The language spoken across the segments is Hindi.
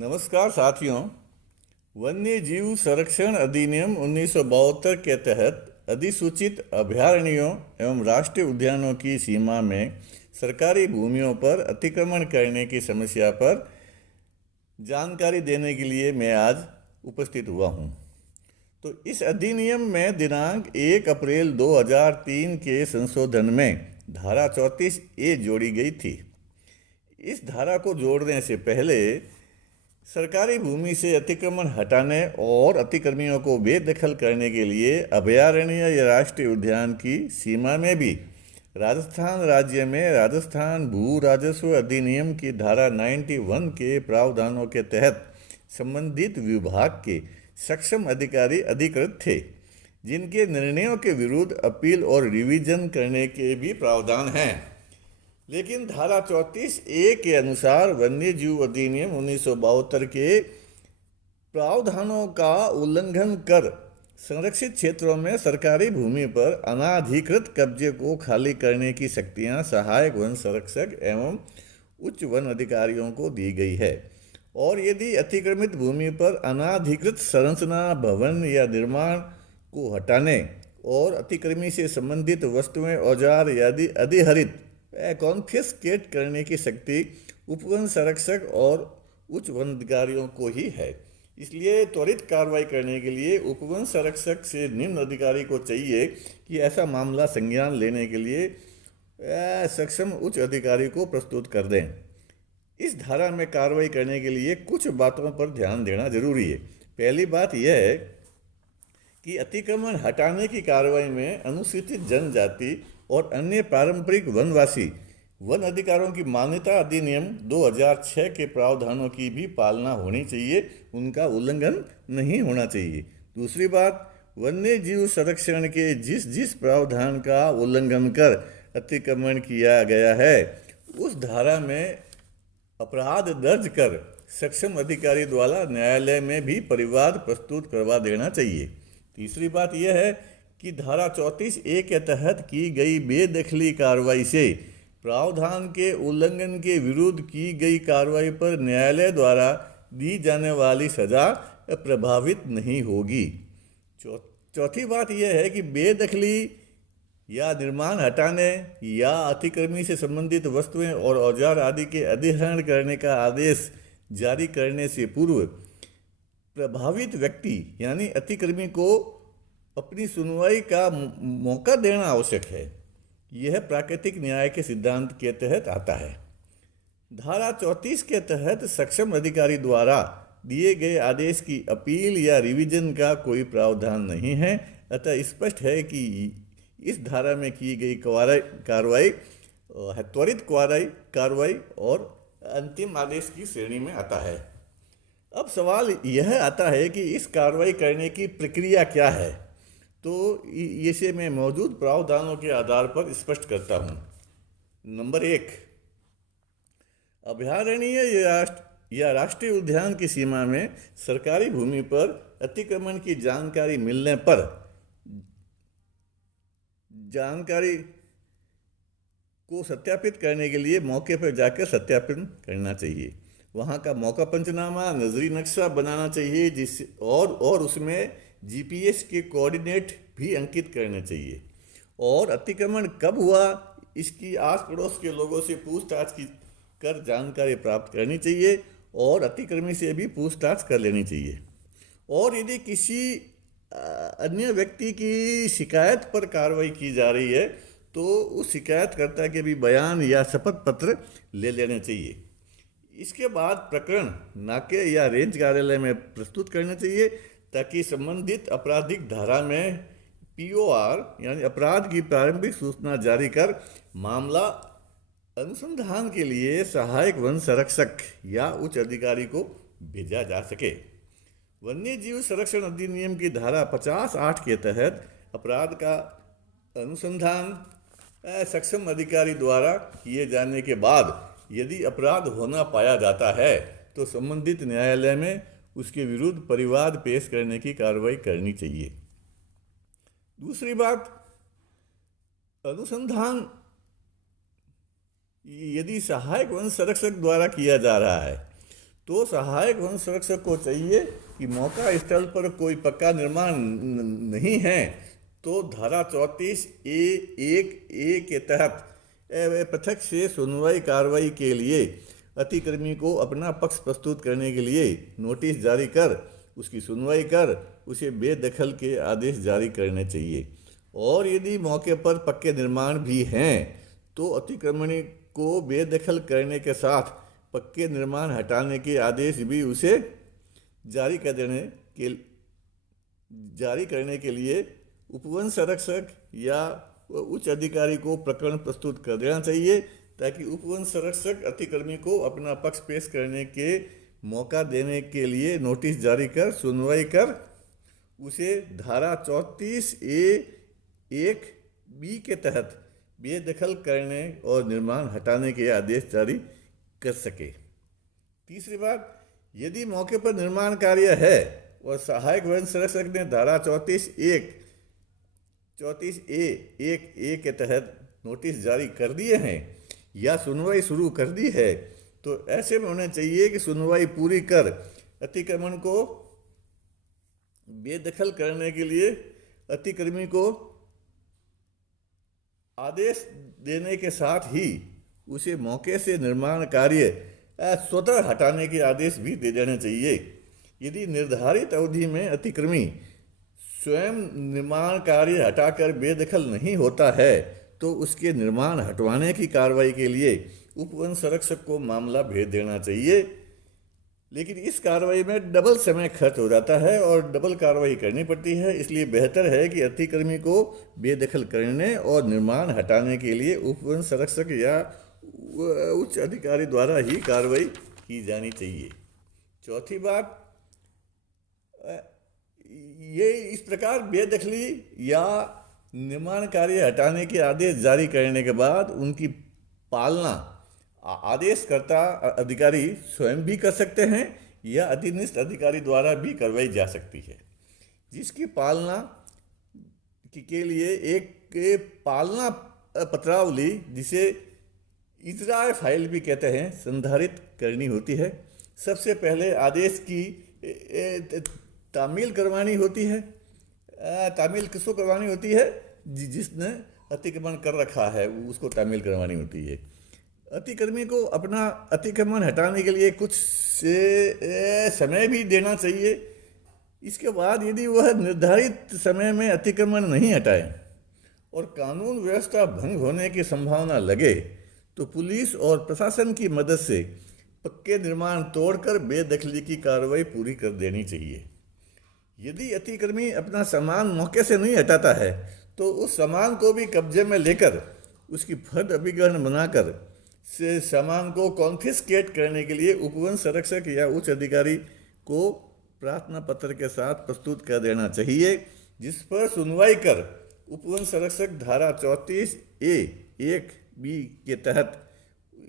नमस्कार साथियों। वन्य जीव संरक्षण अधिनियम 1972 के तहत अधिसूचित अभयारण्यों एवं राष्ट्रीय उद्यानों की सीमा में सरकारी भूमियों पर अतिक्रमण करने की समस्या पर जानकारी देने के लिए मैं आज उपस्थित हुआ हूँ। तो इस अधिनियम में दिनांक 1 अप्रैल 2003 के संशोधन में धारा 34A जोड़ी गई थी। इस धारा को जोड़ने से पहले सरकारी भूमि से अतिक्रमण हटाने और अतिक्रमियों को बेदखल करने के लिए अभयारण्य या राष्ट्रीय उद्यान की सीमा में भी राजस्थान राज्य में राजस्थान भू राजस्व अधिनियम की धारा 91 के प्रावधानों के तहत संबंधित विभाग के सक्षम अधिकारी अधिकृत थे, जिनके निर्णयों के विरुद्ध अपील और रिवीजन करने के भी प्रावधान हैं। लेकिन धारा 34A के अनुसार वन्य जीव अधिनियम 1972 के प्रावधानों का उल्लंघन कर संरक्षित क्षेत्रों में सरकारी भूमि पर अनाधिकृत कब्जे को खाली करने की शक्तियां सहायक वन संरक्षक एवं उच्च वन अधिकारियों को दी गई है। और यदि अतिक्रमित भूमि पर अनाधिकृत संरचना, भवन या निर्माण को हटाने और अतिक्रमी से संबंधित वस्तुएं, औजार आदि अधिहरित कॉन्फिस्केट करने की शक्ति उपवन संरक्षक और उच्च वन अधिकारियों को ही है। इसलिए त्वरित कार्रवाई करने के लिए उपवन संरक्षक से निम्न अधिकारी को चाहिए कि ऐसा मामला संज्ञान लेने के लिए सक्षम उच्च अधिकारी को प्रस्तुत कर दें। इस धारा में कार्रवाई करने के लिए कुछ बातों पर ध्यान देना जरूरी है। पहली बात यह है कि अतिक्रमण हटाने की कार्रवाई में अनुसूचित जनजाति और अन्य पारंपरिक वनवासी वन अधिकारों की मान्यता अधिनियम 2006 के प्रावधानों की भी पालना होनी चाहिए, उनका उल्लंघन नहीं होना चाहिए। दूसरी बात, वन्य जीव संरक्षण के जिस जिस प्रावधान का उल्लंघन कर अतिक्रमण किया गया है उस धारा में अपराध दर्ज कर सक्षम अधिकारी द्वारा न्यायालय में भी परिवाद प्रस्तुत करवा देना चाहिए। तीसरी बात यह है कि धारा 34A के तहत की गई बेदखली कार्रवाई से प्रावधान के उल्लंघन के विरुद्ध की गई कार्रवाई पर न्यायालय द्वारा दी जाने वाली सजा प्रभावित नहीं होगी। चौथी बात यह है कि बेदखली या निर्माण हटाने या अतिक्रमी से संबंधित वस्तुएं और औजार आदि के अधिग्रहण करने का आदेश जारी करने से पूर्व प्रभावित व्यक्ति यानी अतिक्रमी को अपनी सुनवाई का मौका देना आवश्यक है। यह प्राकृतिक न्याय के सिद्धांत के तहत आता है। धारा 34 के तहत सक्षम अधिकारी द्वारा दिए गए आदेश की अपील या रिवीजन का कोई प्रावधान नहीं है। अतः स्पष्ट है कि इस धारा में की गई कार्रवाई त्वरित कार्रवाई और अंतिम आदेश की श्रेणी में आता है। अब सवाल यह आता है कि इस कार्रवाई करने की प्रक्रिया क्या है। तो इसे मैं मौजूद प्रावधानों के आधार पर स्पष्ट करता हूँ। नंबर 1, अभयारण्य या राष्ट्रीय उद्यान की सीमा में सरकारी भूमि पर अतिक्रमण की जानकारी मिलने पर जानकारी को सत्यापित करने के लिए मौके पर जाकर सत्यापन करना चाहिए। वहाँ का मौका पंचनामा, नजरी नक्शा बनाना चाहिए जिससे और उसमें GPS के कोऑर्डिनेट भी अंकित करने चाहिए। और अतिक्रमण कब हुआ इसकी आस पड़ोस के लोगों से पूछताछ कर जानकारी प्राप्त करनी चाहिए और अतिक्रमी से भी पूछताछ कर लेनी चाहिए। और यदि किसी अन्य व्यक्ति की शिकायत पर कार्रवाई की जा रही है तो उस शिकायतकर्ता के भी बयान या शपथ पत्र ले लेने चाहिए। इसके बाद प्रकरण नाके या रेंज कार्यालय में प्रस्तुत करना चाहिए ताकि संबंधित आपराधिक धारा में POR यानी अपराध की प्रारंभिक सूचना जारी कर मामला अनुसंधान के लिए सहायक वन संरक्षक या उच्च अधिकारी को भेजा जा सके। वन्य जीव संरक्षण अधिनियम की धारा 50(8) के तहत अपराध का अनुसंधान सक्षम अधिकारी द्वारा किए जाने के बाद यदि अपराध होना पाया जाता है तो संबंधित न्यायालय में उसके विरुद्ध परिवाद पेश करने की कार्रवाई करनी चाहिए। दूसरी बात, अनुसंधान यदि सहायक वन संरक्षक द्वारा किया जा रहा है तो सहायक वन संरक्षक को चाहिए कि मौका स्थल पर कोई पक्का निर्माण नहीं है तो धारा 34A1A के तहत पृथक से सुनवाई कार्रवाई के लिए अतिक्रमी को अपना पक्ष प्रस्तुत करने के लिए नोटिस जारी कर उसकी सुनवाई कर उसे बेदखल के आदेश जारी करने चाहिए। और यदि मौके पर पक्के निर्माण भी हैं तो अतिक्रमणी को बेदखल करने के साथ पक्के निर्माण हटाने के आदेश भी उसे जारी करने के लिए उपवन संरक्षक या उच्च अधिकारी को प्रकरण प्रस्तुत कर देना चाहिए, ताकि उपवन संरक्षक अतिक्रमी को अपना पक्ष पेश करने के मौका देने के लिए नोटिस जारी कर सुनवाई कर उसे धारा 34A1B के तहत बेदखल करने और निर्माण हटाने के आदेश जारी कर सके। तीसरी बात, यदि मौके पर निर्माण कार्य है और सहायक वन संरक्षक ने धारा 34A1A के तहत नोटिस जारी कर दिए हैं या सुनवाई शुरू कर दी है, तो ऐसे में होना चाहिए कि सुनवाई पूरी कर अतिक्रमण को बेदखल करने के लिए अतिक्रमी को आदेश देने के साथ ही उसे मौके से निर्माण कार्य स्वतः हटाने के आदेश भी दे देने चाहिए। यदि निर्धारित अवधि में अतिक्रमी स्वयं निर्माण कार्य हटाकर बेदखल नहीं होता है तो उसके निर्माण हटवाने की कार्रवाई के लिए उपवन संरक्षक को मामला भेज देना चाहिए। लेकिन इस कार्रवाई में डबल समय खर्च हो जाता है और डबल कार्रवाई करनी पड़ती है, इसलिए बेहतर है कि अतिक्रमी को बेदखल करने और निर्माण हटाने के लिए उपवन संरक्षक या उच्च अधिकारी द्वारा ही कार्रवाई की जानी चाहिए। चौथी बात, ये इस प्रकार बेदखली या निर्माण कार्य हटाने के आदेश जारी करने के बाद उनकी पालना आदेशकर्ता अधिकारी स्वयं भी कर सकते हैं या अधीनस्थ अधिकारी द्वारा भी करवाई जा सकती है, जिसकी पालना के लिए एक पालना पत्रावली, जिसे इजराय फाइल भी कहते हैं, संधारित करनी होती है। सबसे पहले आदेश की तामील करवानी होती है। तामील किसको करवानी होती है? जिसने अतिक्रमण कर रखा है उसको तामील करवानी होती है। अतिक्रमी को अपना अतिक्रमण हटाने के लिए कुछ समय भी देना चाहिए। इसके बाद यदि वह निर्धारित समय में अतिक्रमण नहीं हटाए और कानून व्यवस्था भंग होने की संभावना लगे तो पुलिस और प्रशासन की मदद से पक्के निर्माण तोड़कर बेदखली की कार्रवाई पूरी कर देनी चाहिए। यदि अतिक्रमी अपना सामान मौके से नहीं हटाता है तो उस सामान को भी कब्जे में लेकर उसकी फर्द अभिकरण बनाकर से सामान को कॉन्फिस्केट करने के लिए उपवन संरक्षक या उच्च अधिकारी को प्रार्थना पत्र के साथ प्रस्तुत कर देना चाहिए, जिस पर सुनवाई कर उपवन संरक्षक धारा 34A1B के तहत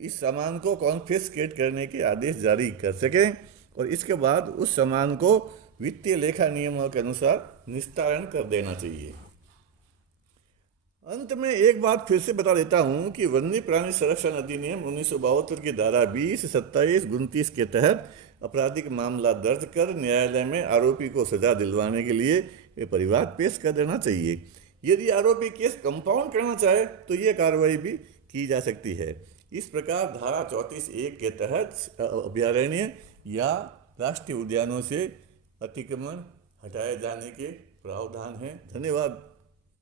इस सामान को कॉन्फिस्केट करने के आदेश जारी कर सकें और इसके बाद उस सामान को वित्तीय लेखा नियमों के अनुसार निस्तारण कर देना चाहिए। अंत में एक बात फिर से बता देता हूं कि वन्य प्राणी संरक्षण अधिनियम 1972 की धारा 20, 27, 29 के तहत आपराधिक मामला दर्ज कर न्यायालय में आरोपी को सजा दिलवाने के लिए परिवाद पेश कर देना चाहिए। यदि आरोपी केस कंपाउंड करना चाहे तो ये कार्रवाई भी की जा सकती है। इस प्रकार धारा 34A के तहत अभयारण्य या राष्ट्रीय उद्यानों से अतिक्रमण हटाए जाने के प्रावधान हैं। धन्यवाद।